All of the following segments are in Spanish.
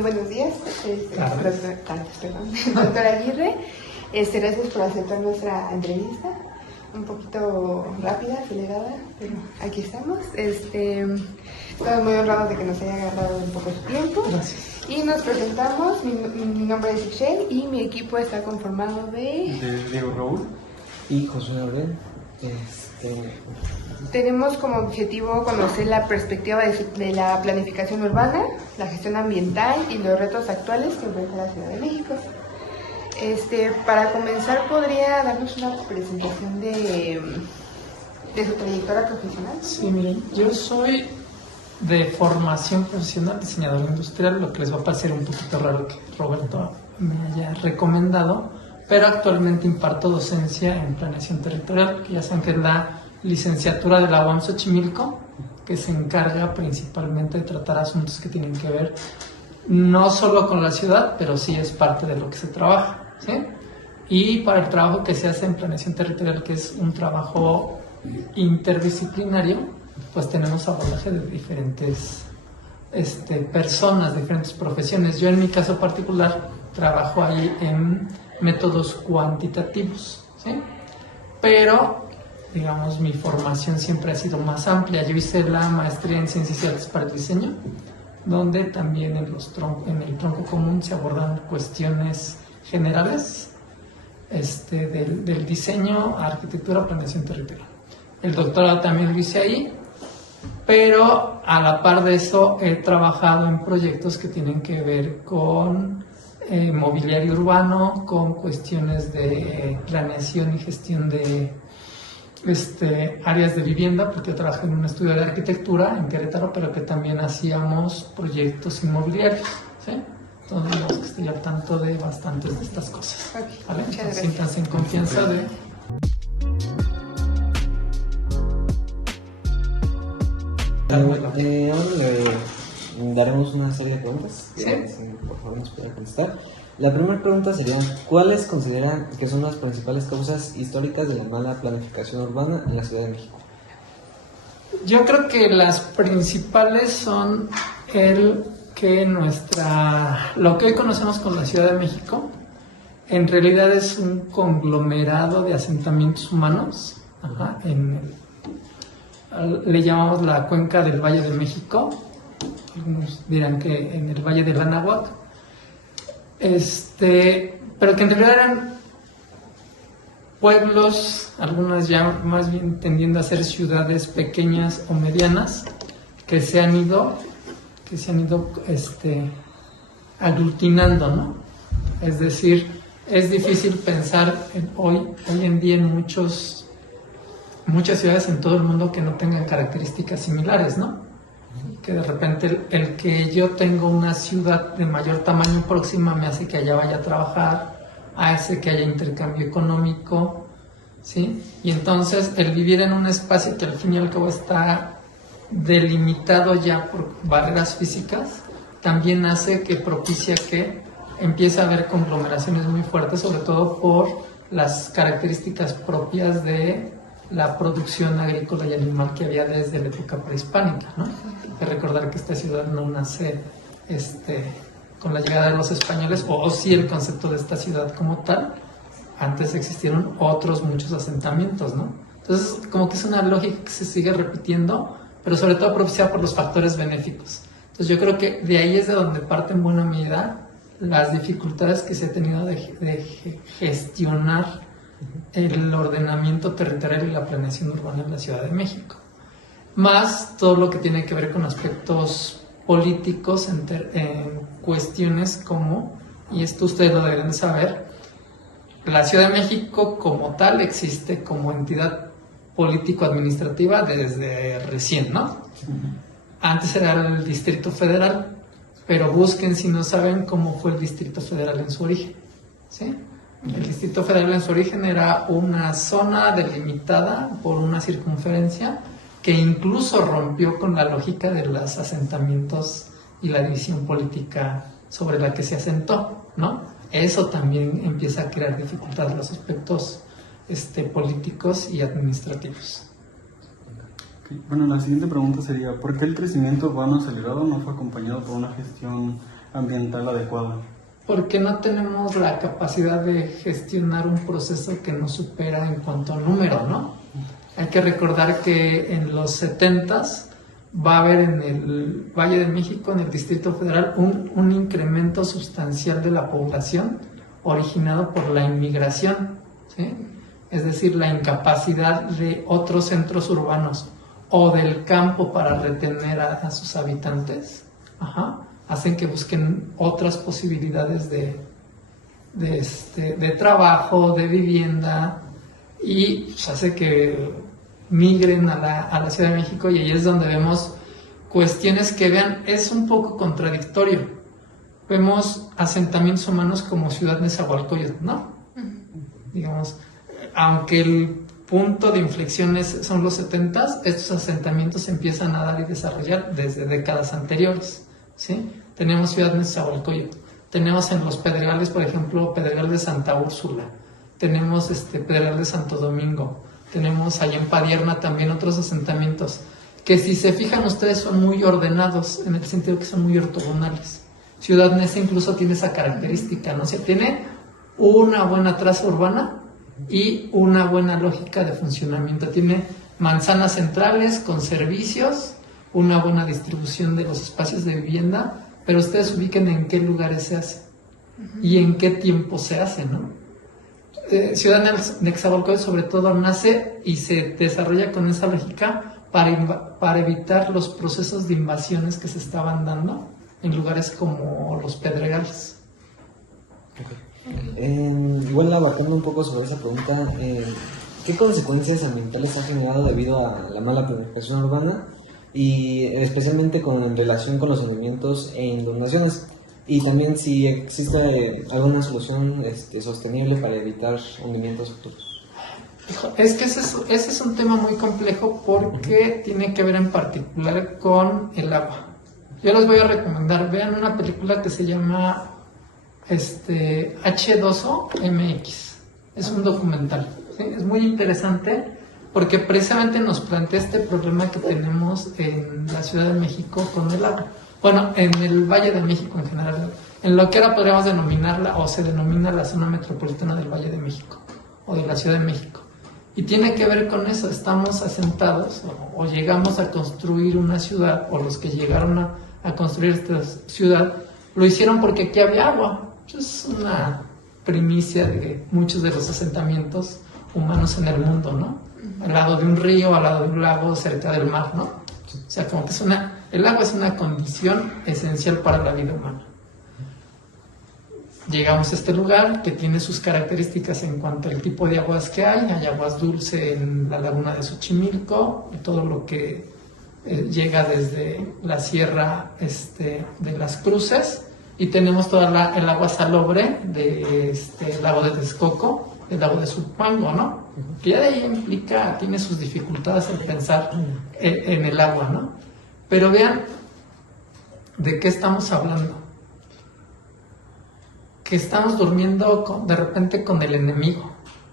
Buenos días, doctora Aguirre, gracias por aceptar nuestra entrevista, un poquito rápida, acelerada, pero aquí estamos. Estamos muy honrados de que nos haya agarrado un poco su tiempo. Gracias. Y nos presentamos, mi nombre es Ixchel y mi equipo está conformado de Diego Raúl y Josué Aurel. Tenemos como objetivo conocer la perspectiva de la planificación urbana, la gestión ambiental y los retos actuales que enfrenta la Ciudad de México. Para comenzar, ¿podría darnos una presentación de su trayectoria profesional? Sí, miren, yo soy de formación profesional diseñador industrial, lo que les va a parecer un poquito raro que Roberto me haya recomendado, pero actualmente imparto docencia en planeación territorial, que ya saben que es la licenciatura de la UAM Xochimilco, que se encarga principalmente de tratar asuntos que tienen que ver no solo con la ciudad, pero sí es parte de lo que se trabaja, ¿sí? Y para el trabajo que se hace en planeación territorial, que es un trabajo interdisciplinario, pues tenemos abordaje de diferentes personas, diferentes profesiones. Yo en mi caso particular trabajo ahí en métodos cuantitativos, ¿sí? Pero digamos, mi formación siempre ha sido más amplia. Yo hice la maestría en Ciencias y Artes para el Diseño, donde también en el tronco común se abordan cuestiones generales del diseño, arquitectura, planeación territorial. El doctorado también lo hice ahí, pero a la par de eso he trabajado en proyectos que tienen que ver con mobiliario urbano, con cuestiones de planeación y gestión de áreas de vivienda, porque yo trabajé en un estudio de arquitectura en Querétaro, pero que también hacíamos proyectos inmobiliarios, ¿sí? Entonces, digamos que estoy al tanto de bastantes de estas cosas. Okay, ¿Vale? Entonces, siéntanse en confianza de... Ahora le daremos una serie de preguntas. Sí. Por favor, nos pueda contestar. La primera pregunta sería: ¿cuáles consideran que son las principales causas históricas de la mala planificación urbana en la Ciudad de México? Yo creo que las principales son lo que hoy conocemos como la Ciudad de México, en realidad es un conglomerado de asentamientos humanos. Le llamamos la cuenca del Valle de México, algunos dirán que en el Valle del Anáhuac, pero que en realidad eran pueblos, algunas ya más bien tendiendo a ser ciudades pequeñas o medianas, que se han ido aglutinando, ¿no? Es decir, es difícil pensar hoy en día en muchas ciudades en todo el mundo que no tengan características similares, ¿no? Que de repente el que yo tengo una ciudad de mayor tamaño próxima me hace que allá vaya a trabajar, hace que haya intercambio económico, ¿sí? Y entonces el vivir en un espacio que al fin y al cabo está delimitado ya por barreras físicas, también hace que propicia que empiece a haber conglomeraciones muy fuertes, sobre todo por las características propias de la producción agrícola y animal que había desde la época prehispánica, ¿no? Hay que recordar que esta ciudad no nace con la llegada de los españoles, o sí el concepto de esta ciudad como tal. Antes existieron otros muchos asentamientos, ¿no? Entonces, como que es una lógica que se sigue repitiendo, pero sobre todo propiciada por los factores benéficos. Entonces, yo creo que de ahí es de donde parte en buena medida las dificultades que se ha tenido de gestionar el ordenamiento territorial y la planeación urbana en la Ciudad de México. Más todo lo que tiene que ver con aspectos políticos en cuestiones como, y esto ustedes lo deben saber, la Ciudad de México como tal existe como entidad político-administrativa desde recién, ¿no? Antes era el Distrito Federal, pero busquen si no saben cómo fue el Distrito Federal en su origen, ¿sí? El Distrito Federal en su origen era una zona delimitada por una circunferencia que incluso rompió con la lógica de los asentamientos y la división política sobre la que se asentó, ¿no? Eso también empieza a crear dificultades en los aspectos políticos y administrativos. Okay. Bueno, la siguiente pregunta sería, ¿por qué el crecimiento urbano acelerado no fue acompañado por una gestión ambiental adecuada? Porque no tenemos la capacidad de gestionar un proceso que nos supera en cuanto a número, ¿no? Hay que recordar que en los 70s va a haber en el Valle de México, en el Distrito Federal, un incremento sustancial de la población originado por la inmigración, ¿sí? Es decir, la incapacidad de otros centros urbanos o del campo para retener a sus habitantes, hacen que busquen otras posibilidades de trabajo, de vivienda, y pues, hace que migren a la Ciudad de México, y ahí es donde vemos cuestiones que, vean, es un poco contradictorio. Vemos asentamientos humanos como Ciudad Nezahualcóyotl, ¿no? Digamos, aunque el punto de inflexión son los 70s, estos asentamientos se empiezan a dar y desarrollar desde décadas anteriores, ¿sí? Tenemos Ciudad Nezahualcóyotl, tenemos en los Pedregales, por ejemplo, Pedregal de Santa Úrsula, tenemos Pedregal de Santo Domingo, tenemos allá en Padierna también otros asentamientos, que si se fijan ustedes son muy ordenados, en el sentido que son muy ortogonales. Ciudad Neza incluso tiene esa característica, ¿no? O sea, tiene una buena traza urbana y una buena lógica de funcionamiento. Tiene manzanas centrales con servicios, una buena distribución de los espacios de vivienda, pero ustedes ubiquen en qué lugares se hace y en qué tiempo se hace, ¿no? Ciudad Nezahualcóyotl sobre todo nace y se desarrolla con esa lógica para evitar los procesos de invasiones que se estaban dando en lugares como los Pedregales. Igual abarcando un poco sobre esa pregunta, ¿qué consecuencias ambientales ha generado debido a la mala planificación urbana y especialmente en relación con los hundimientos e inundaciones? Y también si existe alguna solución sostenible para evitar hundimientos futuros. Es que ese es un tema muy complejo porque tiene que ver en particular con el agua. Yo les voy a recomendar, vean una película que se llama H2O MX. Es un documental, ¿sí? Es muy interesante porque precisamente nos plantea este problema que tenemos en la Ciudad de México con el agua. Bueno, en el Valle de México en general, en lo que ahora podríamos denominarla, o se denomina la zona metropolitana del Valle de México, o de la Ciudad de México. Y tiene que ver con eso, estamos asentados, o llegamos a construir una ciudad, o los que llegaron a construir esta ciudad, lo hicieron porque aquí había agua. Es una primicia de muchos de los asentamientos humanos en el mundo, ¿no? Al lado de un río, al lado de un lago, cerca del mar, ¿no? O sea, como que el agua es una condición esencial para la vida humana. Llegamos a este lugar que tiene sus características en cuanto al tipo de aguas que hay. Hay aguas dulces en la laguna de Xochimilco, y todo lo que llega desde la sierra de las Cruces, y tenemos toda el agua salobre del lago de Texcoco, el lago de Zumpango, ¿no? Que ya de ahí tiene sus dificultades el pensar en el agua, ¿no? Pero vean de qué estamos hablando. Que estamos durmiendo de repente con el enemigo,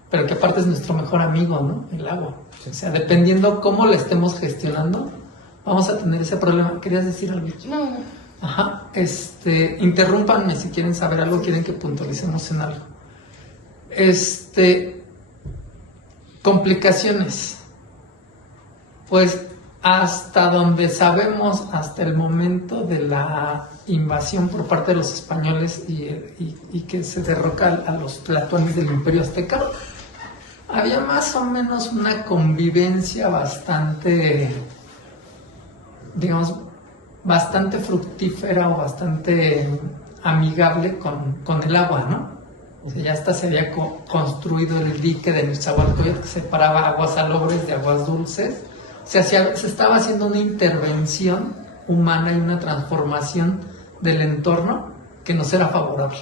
pero que aparte es nuestro mejor amigo, ¿no? El agua. O sea, dependiendo cómo la estemos gestionando, vamos a tener ese problema. ¿Querías decir algo? No. Ajá. Interrúmpanme si quieren saber algo, quieren que puntualicemos en algo. Complicaciones. Pues hasta donde sabemos, hasta el momento de la invasión por parte de los españoles y que se derroca a los tlatoanis del Imperio Azteca, había más o menos una convivencia bastante, digamos, bastante fructífera o bastante amigable con el agua, ¿no? O sea, ya hasta se había construido el dique de Nezahualcóyotl que separaba aguas salobres de aguas dulces. Se estaba haciendo una intervención humana y una transformación del entorno que nos era favorable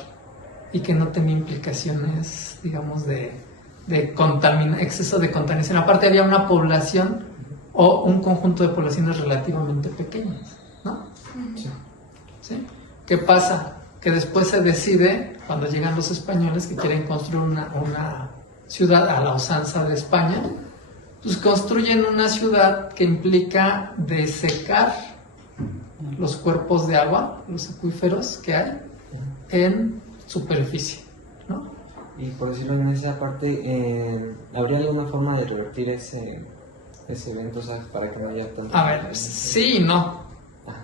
y que no tenía implicaciones, digamos, de exceso de contaminación. Aparte había una población o un conjunto de poblaciones relativamente pequeñas, ¿no? ¿Sí? ¿Qué pasa? Que después se decide, cuando llegan los españoles que quieren construir una ciudad a la usanza de España, pues construyen una ciudad que implica desecar los cuerpos de agua, los acuíferos que hay en superficie, ¿no? Y por decirlo en esa parte, ¿habría alguna forma de revertir ese evento, ¿sabes? Para que no haya tanto... A ver, sí y no.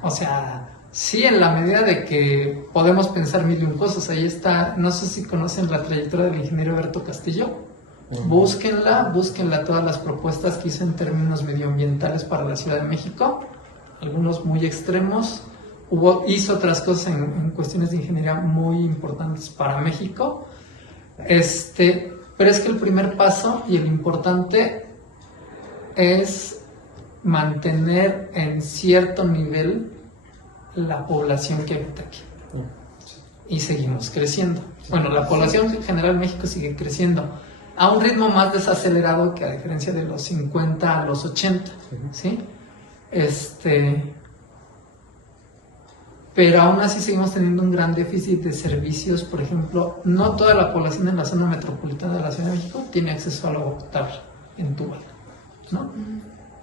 O sea, sí, en la medida de que podemos pensar mil y un cosas. Ahí está, no sé si conocen la trayectoria del ingeniero Alberto Castillo. Búsquenla todas las propuestas que hizo en términos medioambientales para la Ciudad de México, algunos muy extremos. Hizo otras cosas en cuestiones de ingeniería muy importantes para México. Pero es que el primer paso y el importante es mantener en cierto nivel la población que habita aquí. Y seguimos creciendo. Bueno, la población en general en México sigue creciendo a un ritmo más desacelerado que a diferencia de los 50 a los 80, ¿sí? Pero aún así seguimos teniendo un gran déficit de servicios. Por ejemplo, no toda la población en la zona metropolitana de la Ciudad de México tiene acceso al agua potable en Tubal, ¿no?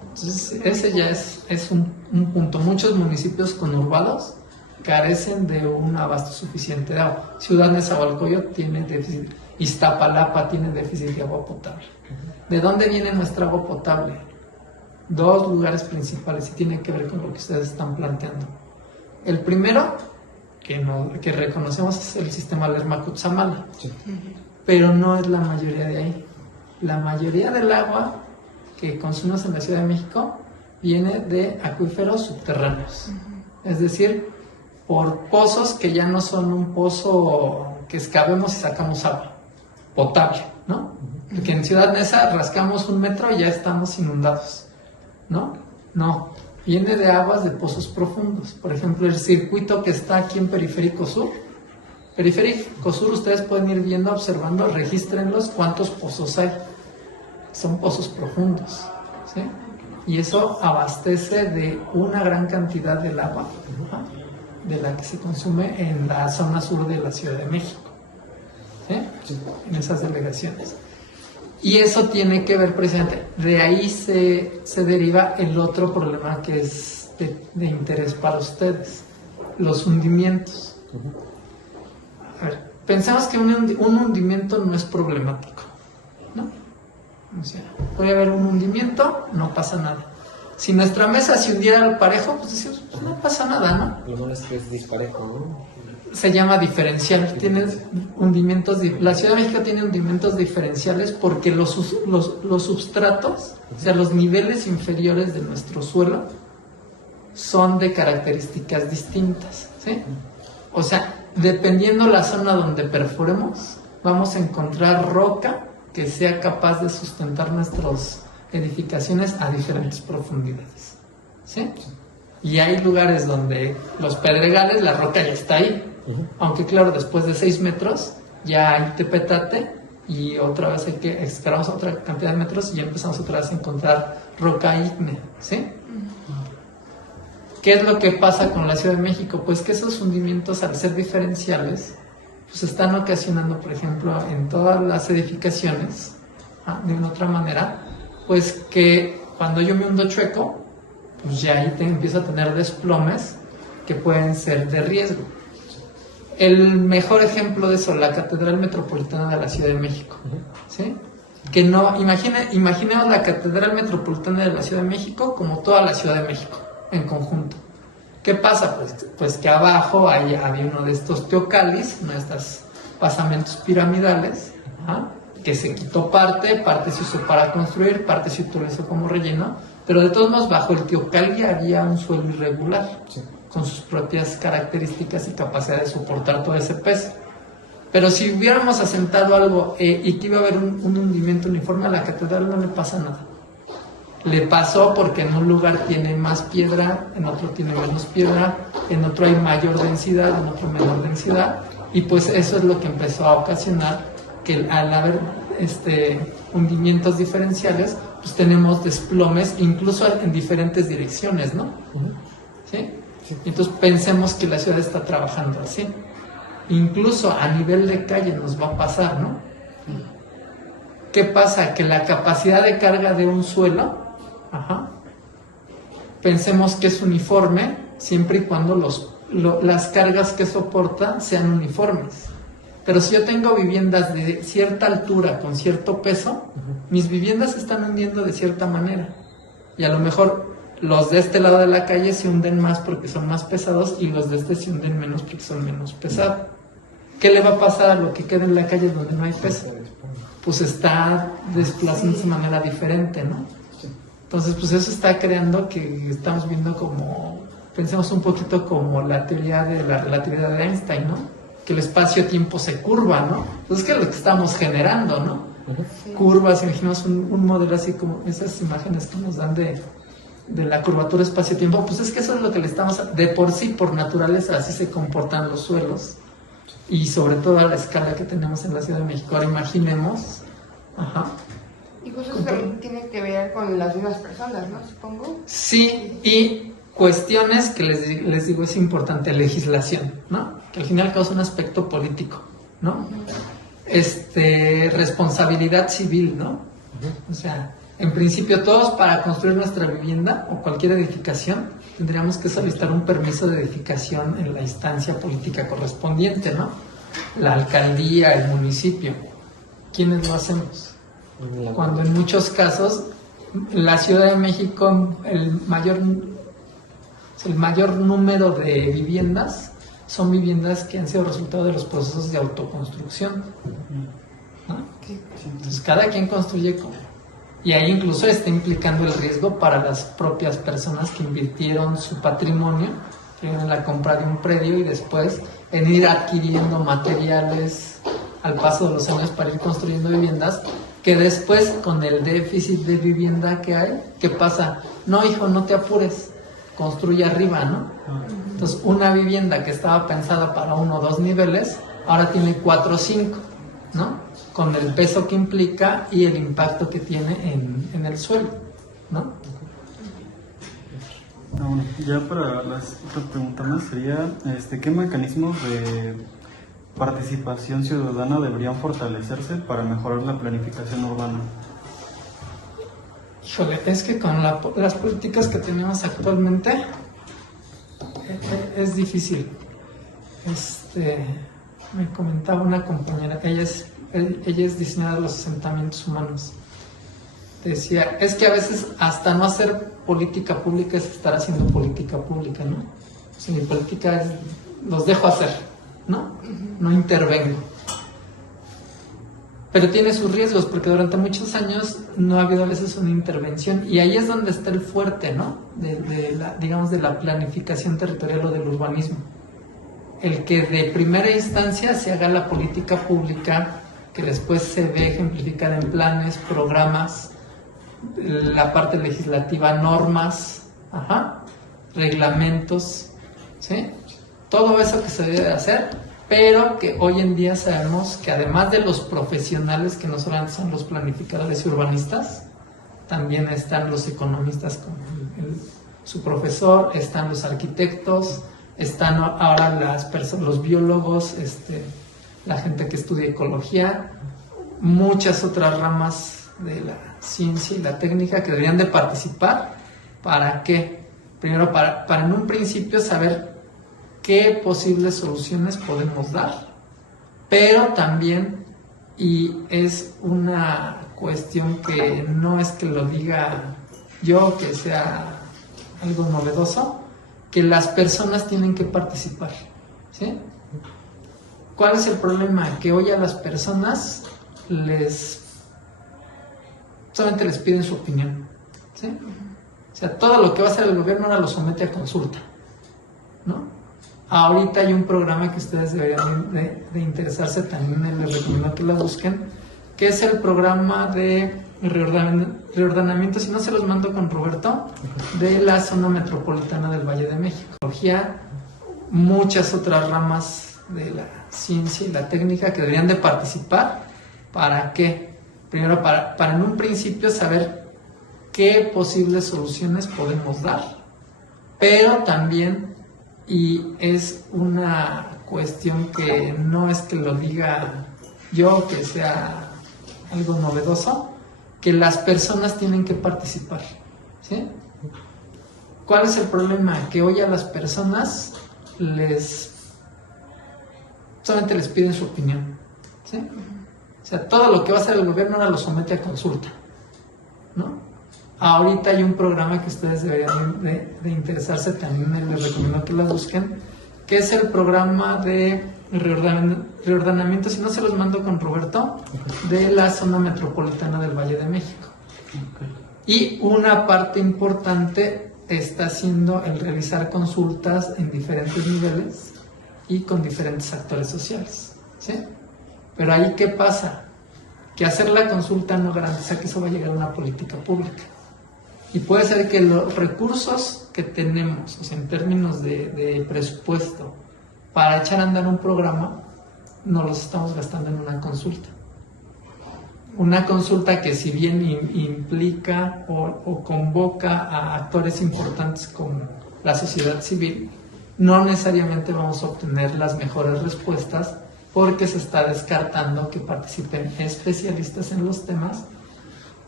Entonces, ese ya es un punto. Muchos municipios conurbados carecen de un abasto suficiente de agua. Ciudad de Nezahualcóyotl tiene déficit, Iztapalapa tiene déficit de agua potable. ¿De dónde viene nuestra agua potable? Dos lugares principales y tiene que ver con lo que ustedes están planteando. El primero que reconocemos es el sistema Lerma-Cutzamala, pero no es la mayoría de ahí. La mayoría del agua que consumimos en la Ciudad de México viene de acuíferos subterráneos, es decir, por pozos que ya no son un pozo que excavemos y sacamos agua potable, ¿no? Porque en Ciudad Neza rascamos 1 metro y ya estamos inundados, ¿no? No, viene de aguas de pozos profundos. Por ejemplo, el circuito que está aquí en Periférico Sur. Periférico Sur, ustedes pueden ir viendo, observando, regístrenlos cuántos pozos hay. Son pozos profundos, ¿sí? Y eso abastece de una gran cantidad del agua, de la que se consume en la zona sur de la Ciudad de México, ¿sí? En esas delegaciones. Y eso tiene que ver precisamente, de ahí se deriva el otro problema que es de interés para ustedes, los hundimientos. A ver, pensamos que un hundimiento no es problemático, ¿no? O sea, puede haber un hundimiento, no pasa nada. Si nuestra mesa se hundiera al parejo, pues decimos, pues no pasa nada, ¿no? Lo malo es que es disparejo, ¿no? Se llama diferencial. Tiene hundimientos. La Ciudad de México tiene hundimientos diferenciales porque los substratos, o sea, los niveles inferiores de nuestro suelo, son de características distintas, ¿sí? O sea, dependiendo la zona donde perforemos, vamos a encontrar roca que sea capaz de sustentar nuestras edificaciones a diferentes profundidades, ¿sí? Y hay lugares donde los pedregales, la roca ya está ahí, aunque claro, después de 6 metros ya hay tepetate y otra vez hay que excavar otra cantidad de metros y ya empezamos otra vez a encontrar roca ígnea, ¿sí? ¿Qué es lo que pasa con la Ciudad de México? Pues que esos hundimientos, al ser diferenciales, pues están ocasionando, por ejemplo, en todas las edificaciones, de una otra manera, pues que cuando yo me hundo chueco, pues ya ahí empiezo a tener desplomes que pueden ser de riesgo. El mejor ejemplo de eso, la Catedral Metropolitana de la Ciudad de México, ¿sí? Que no, imaginemos la Catedral Metropolitana de la Ciudad de México como toda la Ciudad de México en conjunto. ¿Qué pasa? Pues que abajo había uno de estos teocalis, uno de estos basamentos piramidales, que se quitó parte se usó para construir, parte se utilizó como relleno, pero de todos modos bajo el teocalli había un suelo irregular, con sus propias características y capacidad de soportar todo ese peso. Pero si hubiéramos asentado algo y que iba a haber un hundimiento uniforme, a la catedral no le pasa nada. Le pasó porque en un lugar tiene más piedra, en otro tiene menos piedra, en otro hay mayor densidad, en otro menor densidad, y pues eso es lo que empezó a ocasionar que al haber hundimientos diferenciales, pues tenemos desplomes incluso en diferentes direcciones, ¿no? ¿Sí? Entonces pensemos que la ciudad está trabajando así. Incluso a nivel de calle nos va a pasar, ¿no? ¿Qué pasa? Que la capacidad de carga de un suelo, pensemos que es uniforme siempre y cuando las cargas que soporta sean uniformes. Pero si yo tengo viviendas de cierta altura con cierto peso, mis viviendas se están hundiendo de cierta manera. Y a lo mejor los de este lado de la calle se hunden más porque son más pesados y los de este se hunden menos porque son menos pesados. ¿Qué le va a pasar a lo que queda en la calle donde no hay peso? Pues está desplazándose de manera diferente, ¿no? Entonces, pues eso está creando que estamos viendo como, pensemos un poquito como la teoría de la relatividad de Einstein, ¿no? Que el espacio-tiempo se curva, ¿no? Pues es que es lo que estamos generando, ¿no? Curvas, imaginamos un modelo así como esas imágenes que nos dan de la curvatura espacio-tiempo, pues es que eso es lo que le estamos, de por sí, por naturaleza, así se comportan los suelos, y sobre todo a la escala que tenemos en la Ciudad de México. Ahora imaginemos, Y justo eso también tiene que ver con las mismas personas, ¿no? Supongo. Sí, y cuestiones que les digo es importante, legislación, ¿no? Que al final causa un aspecto político, ¿no? Responsabilidad civil, ¿no? O sea, en principio todos para construir nuestra vivienda o cualquier edificación tendríamos que solicitar un permiso de edificación en la instancia política correspondiente, ¿no? La alcaldía, el municipio. ¿Quiénes lo hacemos? Cuando en muchos casos la Ciudad de México el mayor número de viviendas son viviendas que han sido resultado de los procesos de autoconstrucción, ¿no? Entonces cada quien construye como, y ahí incluso está implicando el riesgo para las propias personas que invirtieron su patrimonio en la compra de un predio y después en ir adquiriendo materiales al paso de los años para ir construyendo viviendas, que después con el déficit de vivienda que hay, ¿qué pasa? No, hijo, no te apures, construye arriba, ¿no? Entonces una vivienda que estaba pensada para 1 o 2 niveles, ahora tiene 4 o 5, ¿no? Con el peso que implica y el impacto que tiene en el suelo, ¿no? Bueno, ya para las otras preguntas más sería, ¿qué mecanismos de participación ciudadana deberían fortalecerse para mejorar la planificación urbana? Híjole, es que con las políticas que tenemos actualmente es difícil. Me comentaba una compañera, ella es diseñadora de los asentamientos humanos. Decía, es que a veces hasta no hacer política pública es estar haciendo política pública, ¿no? O sea, mi política es, los dejo hacer, ¿no? No intervengo. Pero tiene sus riesgos, porque durante muchos años no ha habido a veces una intervención, y ahí es donde está el fuerte, ¿no? De la planificación territorial o del urbanismo. El que de primera instancia se haga la política pública, que después se ve ejemplificada en planes, programas, la parte legislativa, normas, reglamentos, ¿sí? Todo eso que se debe hacer, pero que hoy en día sabemos que además de los profesionales que no solamente son los planificadores y urbanistas, también están los economistas como su profesor, están los arquitectos, están ahora los biólogos, la gente que estudia ecología, muchas otras ramas de la ciencia y la técnica que deberían de participar. ¿Para qué? Primero, para en un principio saber qué posibles soluciones podemos dar, pero también, y es una cuestión que no es que lo diga yo, que sea algo novedoso, que las personas tienen que participar, ¿sí? ¿Cuál es el problema? Que hoy a las personas solamente les piden su opinión, ¿sí? O sea, todo lo que va a hacer el gobierno ahora lo somete a consulta, ¿no? Ahorita hay un programa que ustedes deberían de interesarse, también les recomiendo que lo busquen, que es el programa de reordenamiento, si no se los mando con Roberto, de la zona metropolitana del Valle de México. Muchas otras ramas de la ciencia y la técnica que deberían de participar. ¿Para qué? Primero, para en un principio saber qué posibles soluciones podemos dar, pero también, y es una cuestión que no es que lo diga yo, que sea algo novedoso, que las personas tienen que participar, ¿sí? ¿Cuál es el problema? Que hoy a las personas solamente les piden su opinión, ¿sí? O sea, todo lo que va a hacer el gobierno ahora lo somete a consulta, ¿no? Ahorita hay un programa que ustedes deberían de interesarse, también les recomiendo que lo busquen, que es el programa de reordenamiento, si no se los mando con Roberto, de la zona metropolitana del Valle de México. Y una parte importante está siendo el realizar consultas en diferentes niveles y con diferentes actores sociales, ¿sí? Pero ahí, ¿qué pasa? Que hacer la consulta no garantiza que eso va a llegar a una política pública. Y puede ser que los recursos que tenemos, o sea, en términos de presupuesto, para echar a andar un programa, no los estamos gastando en una consulta. Una consulta que, si bien implica o convoca a actores importantes como la sociedad civil, no necesariamente vamos a obtener las mejores respuestas, porque se está descartando que participen especialistas en los temas.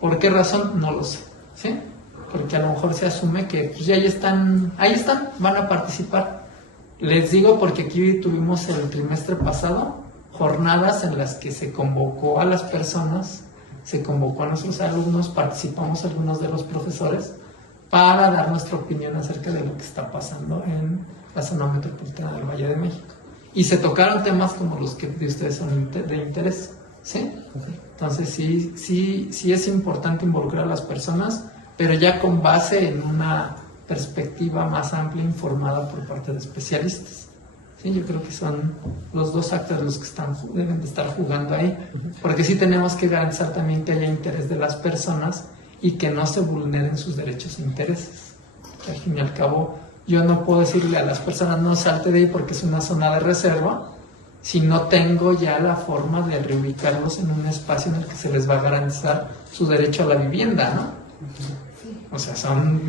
¿Por qué razón? No lo sé, ¿sí? Porque a lo mejor se asume que pues, ya ahí están, van a participar. Les digo porque aquí tuvimos el trimestre pasado jornadas en las que se convocó a las personas, se convocó a nuestros alumnos, participamos algunos de los profesores para dar nuestra opinión acerca de lo que está pasando en la zona metropolitana del Valle de México. Y se tocaron temas como los que de ustedes son de interés, ¿sí? Entonces sí es importante involucrar a las personas, pero ya con base en una perspectiva más amplia, informada por parte de especialistas. Sí, yo creo que son los dos actores los que deben de estar jugando ahí, porque sí tenemos que garantizar también que haya interés de las personas y que no se vulneren sus derechos e intereses. Que al fin y al cabo, yo no puedo decirle a las personas no salte de ahí porque es una zona de reserva, si no tengo ya la forma de reubicarlos en un espacio en el que se les va a garantizar su derecho a la vivienda, ¿no? O sea, son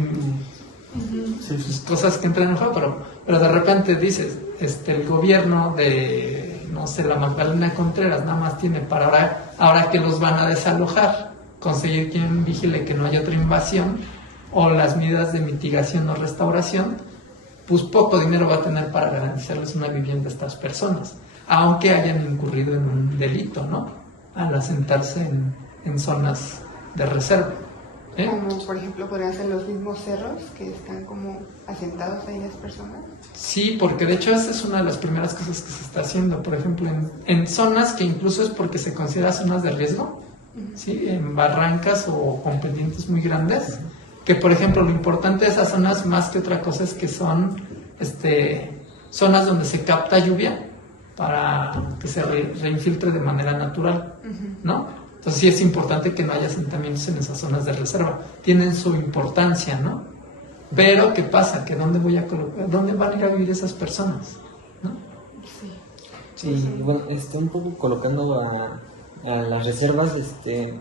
cosas que entran en juego, pero de repente dices, el gobierno de, no sé, la Magdalena Contreras nada más tiene para ahora que los van a desalojar, conseguir quien vigile que no haya otra invasión, o las medidas de mitigación o restauración, pues poco dinero va a tener para garantizarles una vivienda a estas personas, aunque hayan incurrido en un delito, ¿no? Al asentarse en zonas de reserva. Como por ejemplo podrían ser los mismos cerros que están como asentados ahí las personas. Sí, porque de hecho esa es una de las primeras cosas que se está haciendo, por ejemplo, en zonas que incluso es porque se considera zonas de riesgo, ¿sí? En barrancas o con pendientes muy grandes, que por ejemplo lo importante de esas zonas más que otra cosa es que son zonas donde se capta lluvia para que se reinfiltre de manera natural, ¿no? Entonces sí es importante que no haya asentamientos en esas zonas de reserva, tienen su importancia, ¿no? Pero ¿qué pasa? Que ¿dónde van a ir a vivir esas personas? ¿No? Sí, bueno, un poco colocando a las reservas, ¿qué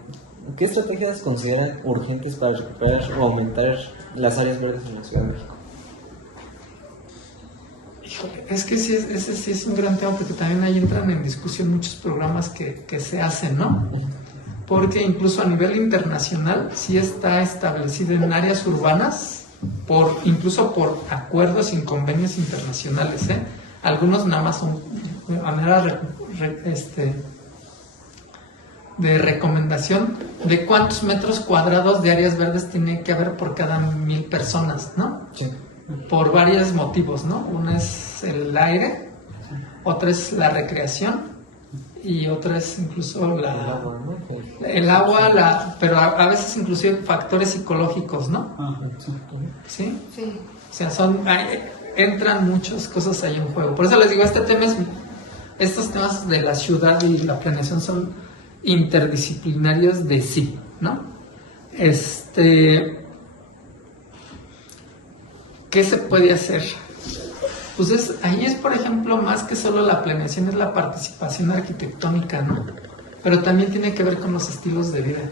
estrategias consideran urgentes para recuperar o aumentar las áreas verdes en la Ciudad de México? Híjole, es que ese sí es un gran tema, porque también ahí entran en discusión muchos programas que se hacen, ¿no? Porque incluso a nivel internacional sí está establecido en áreas urbanas, incluso por acuerdos y convenios internacionales, ¿eh? Algunos nada más son de manera de recomendación de cuántos metros cuadrados de áreas verdes tiene que haber por cada 1,000 personas, ¿no? Sí. Por varios motivos, ¿no? Una es el aire, otra es la recreación y otra es incluso el agua, pero a veces inclusive factores psicológicos, ¿no? Ah, sí. ¿Sí? Sí. O sea, entran muchas cosas ahí en juego. Por eso les digo, estos temas de la ciudad y la planeación son interdisciplinarios de sí, ¿no? ¿Qué se puede hacer? Pues ahí es, por ejemplo, más que solo la planeación, es la participación arquitectónica, ¿no? Pero también tiene que ver con los estilos de vida.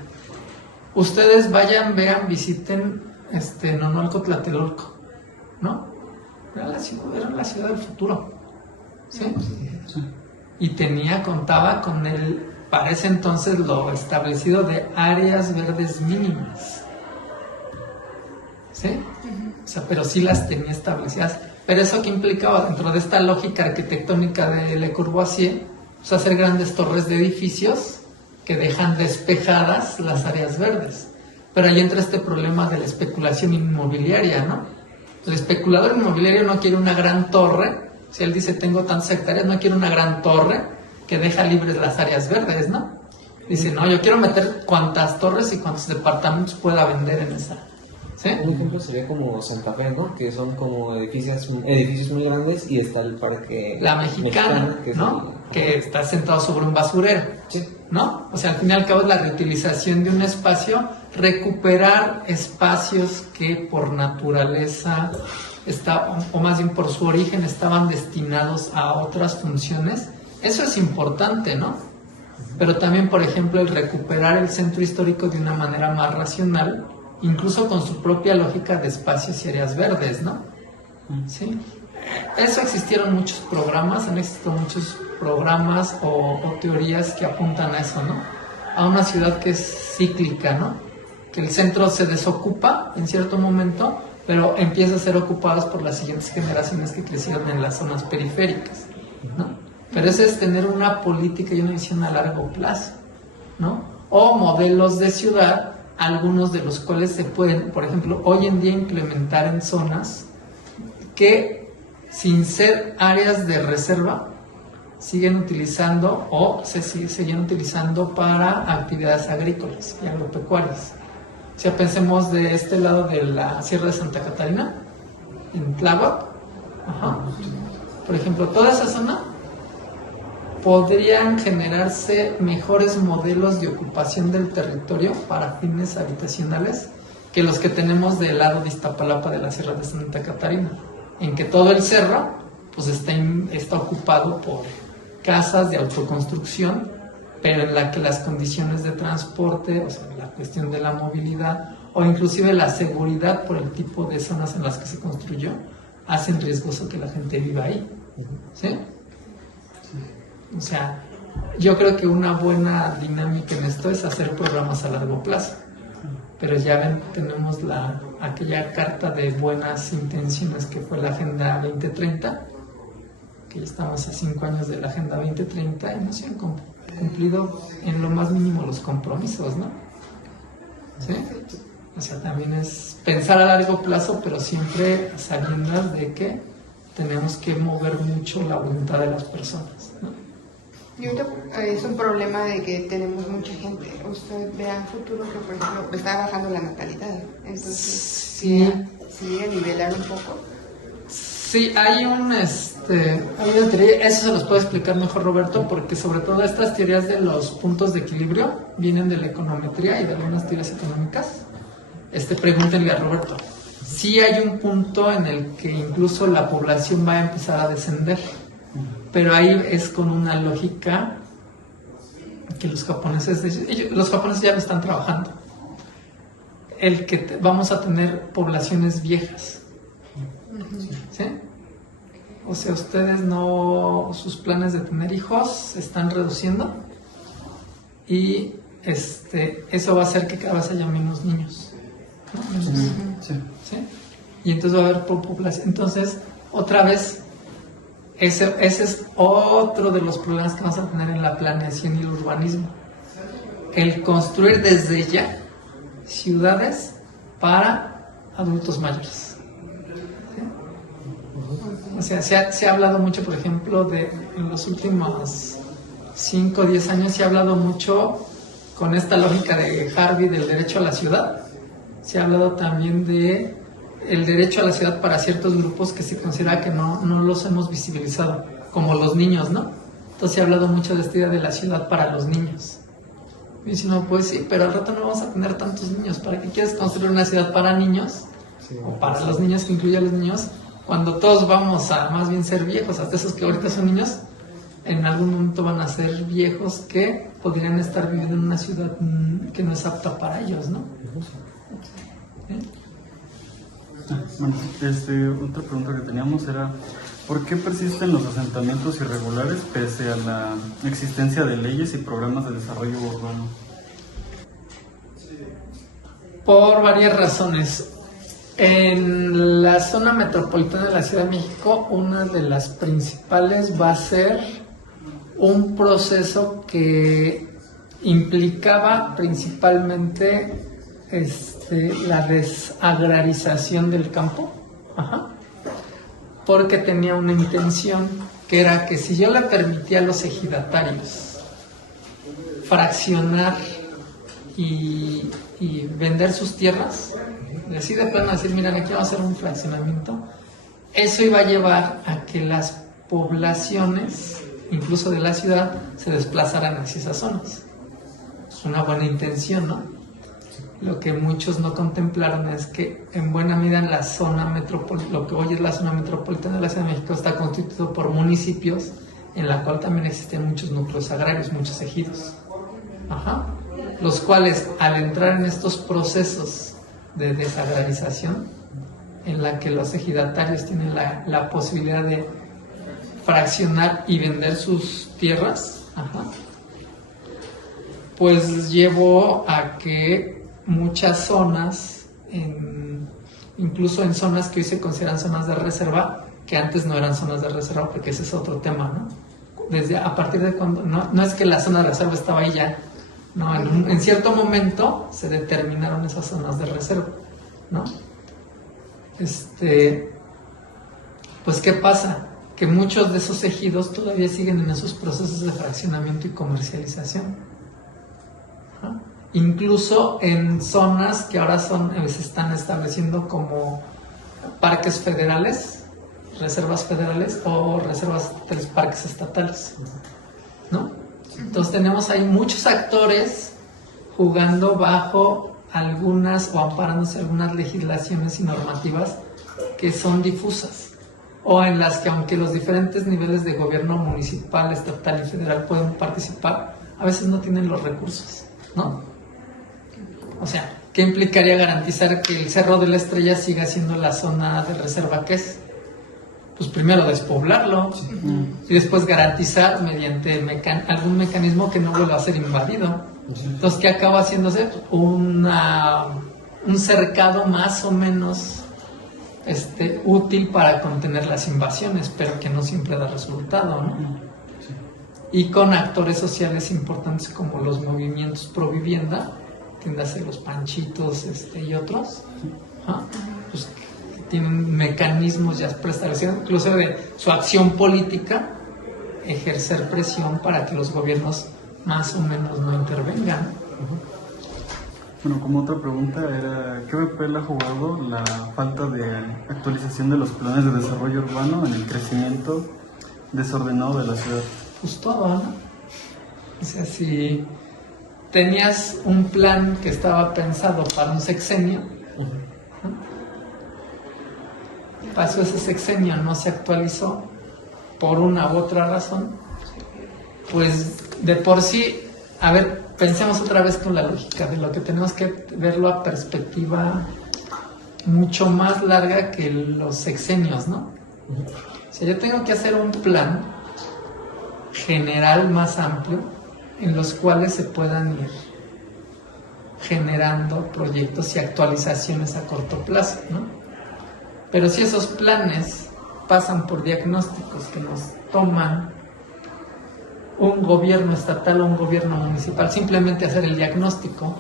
Ustedes vayan, vean, visiten Nonolco, Tlatelolco, ¿no? Era la ciudad del futuro, ¿sí? Sí. Y contaba con para ese entonces, lo establecido de áreas verdes mínimas, ¿sí? O sea, pero sí las tenía establecidas. Pero eso que implicaba, dentro de esta lógica arquitectónica de Le Corbusier, pues hacer grandes torres de edificios que dejan despejadas las áreas verdes. Pero ahí entra este problema de la especulación inmobiliaria, ¿no? El especulador inmobiliario no quiere una gran torre. Si él dice, tengo tantas hectáreas, no quiere una gran torre que deja libres las áreas verdes, ¿no? Dice, no, yo quiero meter cuantas torres y cuantos departamentos pueda vender en esa. ¿Sí? Un ejemplo sería como Santa Fe, ¿no? Que son como edificios muy grandes y está el parque... La Mexicana, que ¿no? Que está sentado sobre un basurero, sí, ¿no? O sea, al fin y al cabo es la reutilización de un espacio, recuperar espacios que por naturaleza, o más bien por su origen, estaban destinados a otras funciones. Eso es importante, ¿no? Pero también, por ejemplo, el recuperar el centro histórico de una manera más racional, incluso con su propia lógica de espacios y áreas verdes, ¿no? Sí. Eso existieron muchos programas, han existido muchos programas o teorías que apuntan a eso, ¿no? A una ciudad que es cíclica, ¿no? Que el centro se desocupa en cierto momento, pero empieza a ser ocupado por las siguientes generaciones que crecieron en las zonas periféricas, ¿no? Pero eso es tener una política y una visión a largo plazo, ¿no? O modelos de ciudad, algunos de los cuales se pueden, por ejemplo, hoy en día implementar en zonas que, sin ser áreas de reserva, siguen utilizando o siguen utilizando para actividades agrícolas y agropecuarias. O sea, pensemos de este lado de la Sierra de Santa Catarina, en Tláhuac, por ejemplo, toda esa zona podrían generarse mejores modelos de ocupación del territorio para fines habitacionales que los que tenemos del lado de Iztapalapa de la Sierra de Santa Catarina, en que todo el cerro pues está ocupado por casas de autoconstrucción, pero en la que las condiciones de transporte, o sea, la cuestión de la movilidad o inclusive la seguridad por el tipo de zonas en las que se construyó, hacen riesgoso que la gente viva ahí, ¿sí? O sea, yo creo que una buena dinámica en esto es hacer programas a largo plazo. Pero ya ven, tenemos aquella carta de buenas intenciones que fue la Agenda 2030, que ya estamos a 5 años de la Agenda 2030 y no se han cumplido en lo más mínimo los compromisos, ¿no? ¿Sí? O sea, también es pensar a largo plazo, pero siempre sabiendo de que tenemos que mover mucho la voluntad de las personas, ¿no? Y ahorita es un problema de que tenemos mucha gente. Usted ve a futuro que, por ejemplo, está bajando la natalidad. Entonces, sí, a nivelar un poco. Sí, hay una teoría, eso se los puede explicar mejor Roberto, porque sobre todo estas teorías de los puntos de equilibrio vienen de la econometría y de algunas teorías económicas. Pregúntenle a Roberto. Sí hay un punto en el que incluso la población va a empezar a descender. Pero ahí es con una lógica que los japoneses ya lo están trabajando. El que vamos a tener poblaciones viejas. ¿Sí? O sea, ustedes sus planes de tener hijos se están reduciendo y eso va a hacer que cada vez haya menos niños, ¿no? Sí. ¿Sí? Y entonces va a haber población. Entonces, otra vez, ese es otro de los problemas que vamos a tener en la planeación y el urbanismo. El construir desde ya ciudades para adultos mayores. ¿Sí? O sea, se ha hablado mucho, por ejemplo, en los últimos 5 o 10 años se ha hablado mucho con esta lógica de Harvey del derecho a la ciudad. Se ha hablado también de el derecho a la ciudad para ciertos grupos que se considera que no los hemos visibilizado, como los niños, ¿no? Entonces se ha hablado mucho de esta idea de la ciudad para los niños. Y dice, no, pues sí, pero al rato no vamos a tener tantos niños. ¿Para qué quieres construir una ciudad para niños? Sí, o para los niños, que incluya a los niños, cuando todos vamos a más bien ser viejos, hasta esos que ahorita son niños, en algún momento van a ser viejos que podrían estar viviendo en una ciudad que no es apta para ellos, ¿no? Bueno, otra pregunta que teníamos era, ¿por qué persisten los asentamientos irregulares pese a la existencia de leyes y programas de desarrollo urbano? Por varias razones. En la zona metropolitana de la Ciudad de México, una de las principales va a ser un proceso que implicaba principalmente la desagrarización del campo, porque tenía una intención que era que si yo le permitía a los ejidatarios fraccionar y vender sus tierras, así de plano decir, miren, aquí vamos a hacer un fraccionamiento, eso iba a llevar a que las poblaciones, incluso de la ciudad, se desplazaran hacia esas zonas. Es una buena intención, ¿no? Lo que muchos no contemplaron es que en buena medida la zona metropolitana, lo que hoy es la zona metropolitana de la Ciudad de México, está constituido por municipios en la cual también existen muchos núcleos agrarios, muchos ejidos, los cuales al entrar en estos procesos de desagrarización, en la que los ejidatarios tienen la posibilidad de fraccionar y vender sus tierras, pues llevó a que muchas zonas, incluso en zonas que hoy se consideran zonas de reserva, que antes no eran zonas de reserva, porque ese es otro tema, ¿no? A partir de cuando, no es que la zona de reserva estaba ahí ya, no, en cierto momento se determinaron esas zonas de reserva, ¿no? Pues ¿qué pasa? Que muchos de esos ejidos todavía siguen en esos procesos de fraccionamiento y comercialización, incluso en zonas que ahora se están estableciendo como parques federales, reservas federales o reservas de los parques estatales, ¿no? Entonces tenemos ahí muchos actores jugando bajo algunas o amparándose algunas legislaciones y normativas que son difusas, o en las que, aunque los diferentes niveles de gobierno municipal, estatal y federal pueden participar, a veces no tienen los recursos, ¿no? O sea, ¿qué implicaría garantizar que el Cerro de la Estrella siga siendo la zona de reserva que es? Pues primero despoblarlo y después garantizar mediante algún mecanismo que no vuelva a ser invadido. Entonces, ¿qué acaba haciéndose? Un cercado más o menos útil para contener las invasiones, pero que no siempre da resultado, ¿no? Y con actores sociales importantes como los movimientos pro vivienda, tiendas de los panchitos y otros, pues tienen mecanismos ya preestablecidos, incluso de su acción política, ejercer presión para que los gobiernos más o menos no intervengan. Bueno, como otra pregunta era, ¿qué papel ha jugado la falta de actualización de los planes de desarrollo urbano en el crecimiento desordenado de la ciudad? Pues todo, ¿no? O sea, si tenías un plan que estaba pensado para un sexenio, ¿no? Pasó ese sexenio, no se actualizó por una u otra razón, pues de por sí, a ver, pensemos otra vez con la lógica de lo que tenemos que verlo a perspectiva mucho más larga que los sexenios, ¿no? O sea, yo tengo que hacer un plan general más amplio en los cuales se puedan ir generando proyectos y actualizaciones a corto plazo, ¿no? Pero si esos planes pasan por diagnósticos que nos toman un gobierno estatal o un gobierno municipal, simplemente hacer el diagnóstico,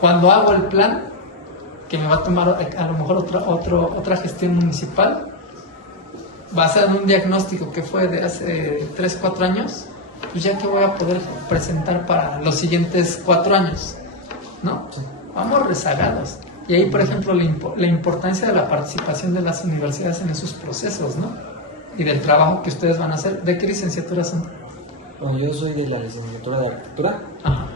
cuando hago el plan, que me va a tomar a lo mejor otra gestión municipal, basado en un diagnóstico que fue de hace 3-4 años, pues ya que voy a poder presentar para los siguientes 4 años, ¿no? Vamos rezagados. Y ahí, por ejemplo, la importancia de la participación de las universidades en esos procesos, ¿no? Y del trabajo que ustedes van a hacer. ¿De qué licenciatura son? Bueno, yo soy de la licenciatura de arquitectura. Ajá.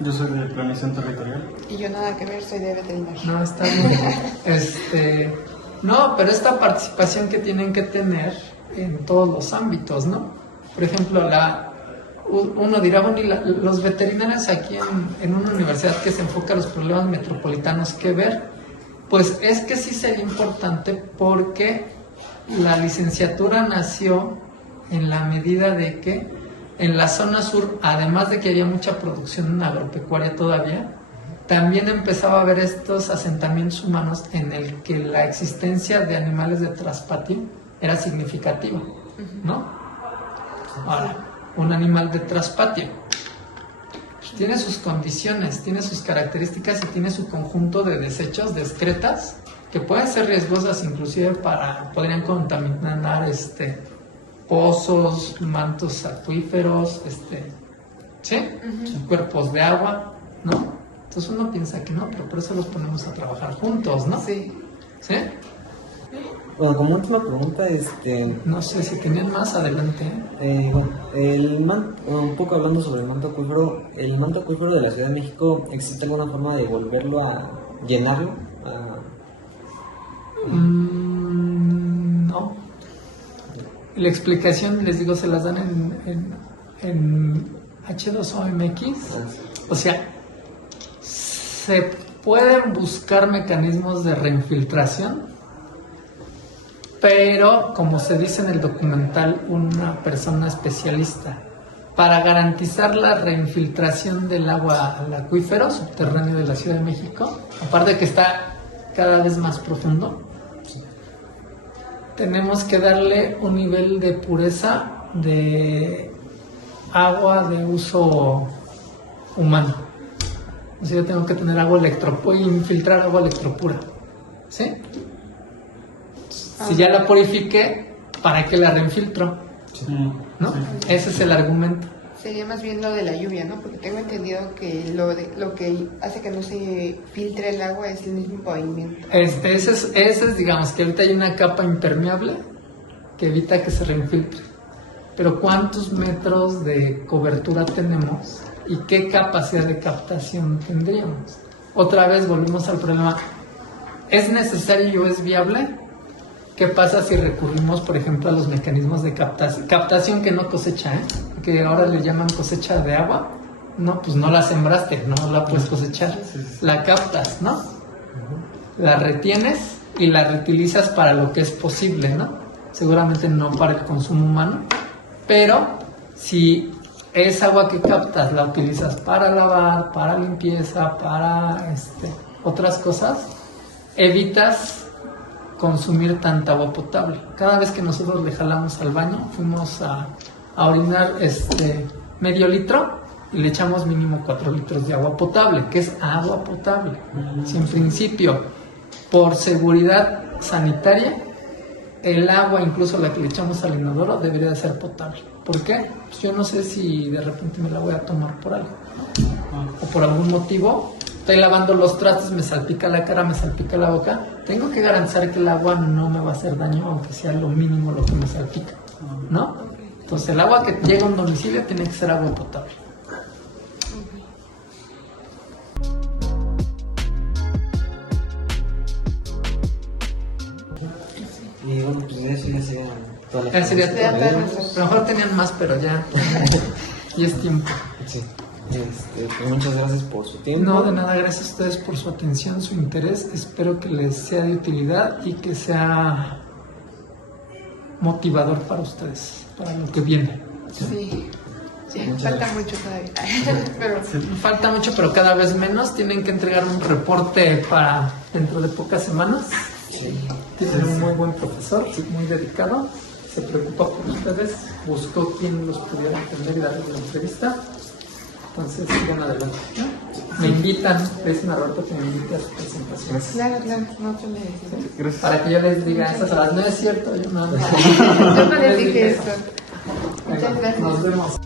Yo soy de planeación territorial. Y yo nada que ver, soy de veterinaria. No, está bien. No, pero esta participación que tienen que tener en todos los ámbitos, ¿no? Por ejemplo, uno dirá, bueno, ¿y los veterinarios aquí en una universidad que se enfoca a los problemas metropolitanos, qué ver? Pues es que sí sería importante porque la licenciatura nació en la medida de que en la zona sur, además de que había mucha producción agropecuaria todavía, también empezaba a haber estos asentamientos humanos en el que la existencia de animales de traspatio era significativa, ¿no? Ahora, un animal de traspatio pues tiene sus condiciones, tiene sus características y tiene su conjunto de desechos, de excretas, que pueden ser riesgosas inclusive podrían contaminar pozos, mantos acuíferos, ¿sí? Cuerpos de agua, ¿no? Entonces uno piensa que no, pero por eso los ponemos a trabajar juntos, ¿no? Sí. ¿Sí? Bueno, como última pregunta, No sé si tenían más, adelante. bueno, un poco hablando sobre el manto acuífero de la Ciudad de México, ¿existe alguna forma de volverlo a llenarlo? No. La explicación, les digo, se las dan en H2OMX. O sea, se pueden buscar mecanismos de reinfiltración, pero como se dice en el documental, una persona especialista, para garantizar la reinfiltración del agua al acuífero subterráneo de la Ciudad de México, aparte de que está cada vez más profundo, tenemos que darle un nivel de pureza de agua de uso humano. O sea, yo tengo que tener agua y infiltrar agua electropura, ¿sí? Si ya la purifiqué, ¿para qué la reinfiltro? ¿No? Ese es el argumento. Sería más bien lo de la lluvia, ¿no? Porque tengo entendido que lo que hace que no se filtre el agua es el mismo pavimento. Ese es, digamos, que ahorita hay una capa impermeable que evita que se reinfiltre. Pero ¿cuántos metros de cobertura tenemos? ¿Y qué capacidad de captación tendríamos? Otra vez volvemos al problema. ¿Es necesario o es viable? ¿Qué pasa si recurrimos, por ejemplo, a los mecanismos de captación que no cosecha, que ahora le llaman cosecha de agua? No, pues no la sembraste, no la puedes cosechar, la captas, ¿no? La retienes y la reutilizas para lo que es posible, ¿no? Seguramente no para el consumo humano, pero si esa agua que captas la utilizas para lavar, para limpieza, para otras cosas, evitas consumir tanta agua potable. Cada vez que nosotros le jalamos al baño, fuimos a orinar medio litro y le echamos mínimo 4 litros de agua potable, que es agua potable. Si en principio, por seguridad sanitaria, el agua, incluso la que le echamos al inodoro, debería de ser potable. ¿Por qué? Pues yo no sé si de repente me la voy a tomar por algo. O por algún motivo, estoy lavando los trastes, me salpica la cara, me salpica la boca. Tengo que garantizar que el agua no me va a hacer daño, aunque sea lo mínimo lo que me salpica, ¿no? Entonces el agua que llega a un domicilio tiene que ser agua potable. Y bueno, pues eso ya sería toda la Sería Ya todo. está. A lo mejor tenían más, pero ya es tiempo. Sí. Pues muchas gracias por su tiempo. No, de nada, gracias a ustedes por su atención, su interés. Espero que les sea de utilidad y que sea motivador para ustedes, para lo que viene. Sí, falta mucho todavía. Pero Falta mucho, pero cada vez menos. Tienen que entregar un reporte para dentro de pocas semanas. Tienen un muy buen profesor, muy dedicado. Se preocupó por ustedes, buscó quien los pudiera entender y darles la entrevista. Entonces, sigan adelante, ¿no? Me invitan, le dicen a Roberto que me invite a su presentación. claro, no te le decía. Gracias. Para que yo les diga esas horas. No es cierto, yo no. Yo no les dije eso. Muchas gracias. Nos vemos.